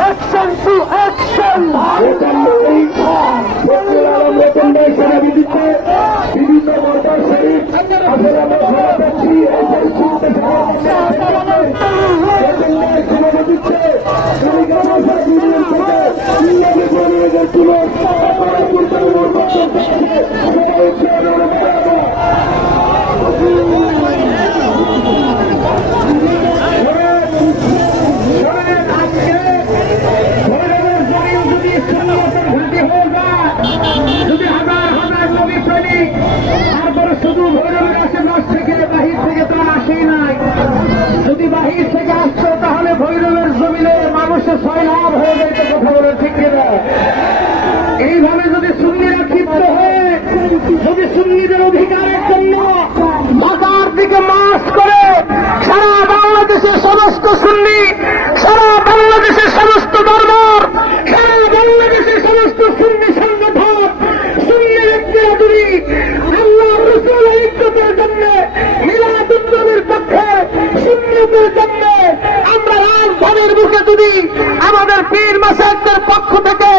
Action to action মানুষের লাভ হয়ে যাইতে কথা বলে ঠিক এইভাবে যদি সুন্নিরা ক্ষিপ্ত হয়ে, যদি সুন্নিদের অধিকারের জন্য ঢাকার দিকে মাস করে, সারা বাংলাদেশের সমস্ত সুন্নি রাজধানীর যদি আমাদের পীর মাসাকদের পক্ষ থেকে,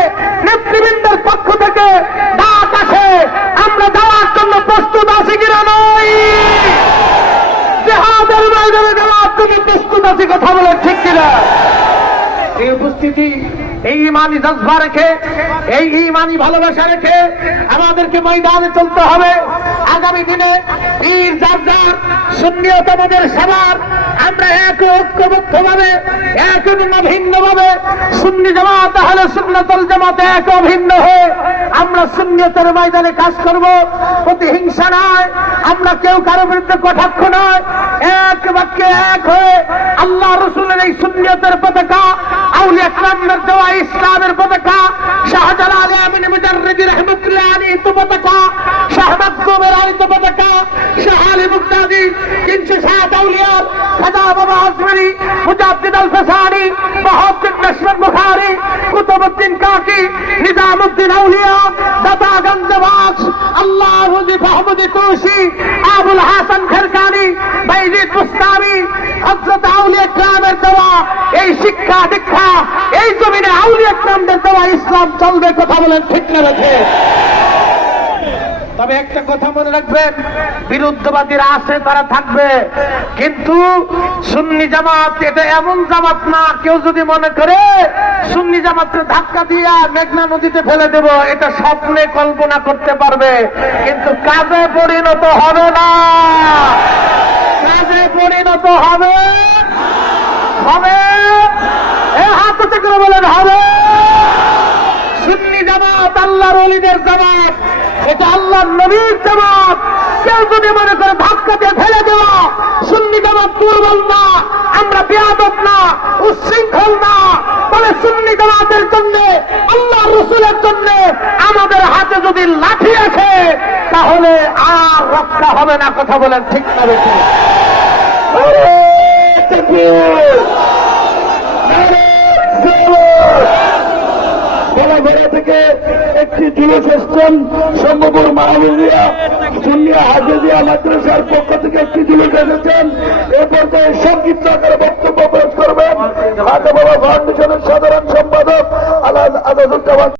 নেতৃবৃন্দের পক্ষ থেকে ডাক আসে, আমরা যাওয়ার জন্য প্রস্তুত আছি কিনা নই? জেহাদের ময়দানে যাওয়ার জন্য প্রস্তুত আছি, কথা বলে ঠিক কিনা? এই উপস্থিতি, এই ইমানি জজবা রেখে, এই ইমানি ভালোবাসা রেখে আমাদেরকে ময়দানে চলতে হবে। আগামী দিনে বীর যার যার শূন্যত আমাদের সবার আমরা এক ঐক্যবদ্ধ ভাবে এক অভিন্ন ভাবে শূন্য জামাত হলে সুন্নতল জামাত এক অভিন্ন হয়ে আমরা শূন্যতের ময়দানে কাজ করব। প্রতিহিংসা নয়, আমরা কেউ কারও বিরুদ্ধে কটাক্ষ নয়। এক বাক্যে এক হয়ে আল্লাহ রসুলের এই শূন্যতের পতাকা, আউলিয়া দেওয়া ইসলামের পতাকা আসমানি মুজাদ্দিদ আল ফসানি মহদ্দিন নসরত বুখারি, কুতুবুদ্দিন কাকি, নিজামুদ্দিন আউলিয়া দাদা গঞ্জবাস আল্লাহ হুজি ফাহমুদি তুষি আবুল হাসান খরকানি বাইজিদ মুস্তামি হজরত আউলিয়া ক্রামের দেওয়া এই শিক্ষা দীক্ষা, এই জমিনে আউলিয়া ক্রামদের দেওয়া ইসলাম চলবে, কথা বলেন ঠিক না রেখে তবে একটা কথা মনে রাখবেন, বিরুদ্ধবাদীরা আছে, তারা থাকবে। কিন্তু সুন্নি জামাত, এটা এমন জামাত না, কেউ যদি মনে করে সুন্নি জামাতকে ধাক্কা দিয়া মেঘনা নদীতে ফেলে দেব, এটা স্বপ্নে কল্পনা করতে পারবে। কিন্তু কাজে পরিণত হবে না। কাজে পরিণত হবে হবে এ হাত করে বলেন, হবে সুন্নি জামাত, আল্লাহর অলিদের জামাত। এটা আল্লাহর নবীর জামাত। কেউ যদি মনে করে ধাক্কা দিয়ে ফেলে দেওয়া, সুন্নি জামাত দুর্বল না, আমরা বেয়াদব না, উচ্ছৃঙ্খল না তবে সুন্নি জামাতের জন্য আল্লাহ রসুলের জন্য আমাদের হাতে যদি লাঠি আছে, তাহলে আর রক্ষা হবে না, কথা বলেন ঠিক না বেশি বেলা থেকে একটি জুলুস এসছেন, সম্ভবপুর মাহবুদিয়া সুন্নিয়া হাজিদিয়া মাদ্রাসার পক্ষ থেকে একটি জুলুস এসেছেন। এরপর পর্যায়ে সংক্ষিপ্ত আকারে বক্তব্য পেশ করবেন। ফাউন্ডেশনের সাধারণ সম্পাদক আলাদ আজাদুজ্জামান।